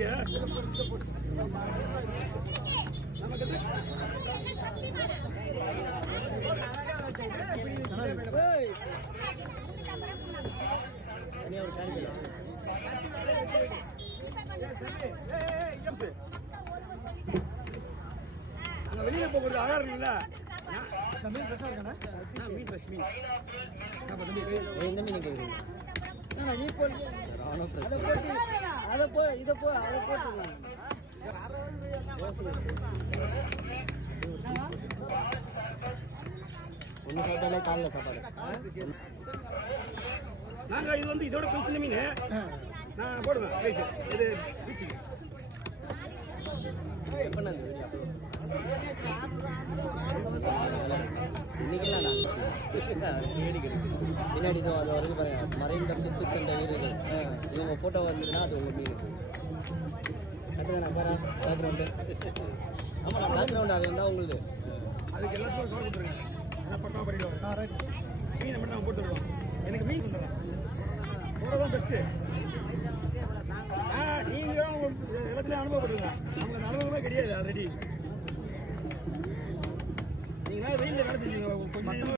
இல்லையா வெளியில போகிறது அழகா இருக்குங்களா? மீன் ஃப்ரெஷ்ஷாக இருக்காண்ணா? மீன் ஃப்ரெஷ் மீன். எந்த மீன் கேட்குறீங்க? நீ போட்டு அதை போட்டு ஒன்று சாப்பிட்டாலே காலைல சாப்பாடு. நாங்கள் இது வந்து இதோட கொஞ்சம் சின்ன மீன் நான் போடுவேன் ரைஸ். இது பீச்சுக்கு எப்போ நான் இன்னைக்கெல்லாம் பின்னாடி அது வரைக்கும் பாருங்க, மறைந்த பித்து சென்ற வீரர்கள் இவங்க ஃபோட்டோ வந்துருன்னா அது உங்கள் மீன் கரெக்டு தானே? பேக்ரவுண்டு ஆமாம், பேக்ரவுண்டு அது வந்தால் உங்களுக்கு அதுக்கு எல்லாத்தையும் கவர் கொடுத்துருங்க. நான் பக்கம் பண்ணிடுவேன். மீனை மட்டும் நான் போட்டு விடுவோம். எனக்கு மீன் வந்துடுறேன் தான் பெஸ்ட்டு. நீங்களும் எல்லாத்துலேயும் அனுபவப்படுங்க. அவங்க அந்த அனுபவமே கிடையாது ஆல்ரெடி. நீங்களாம் வெயிலில் வேலை செஞ்சீங்க கொஞ்சம்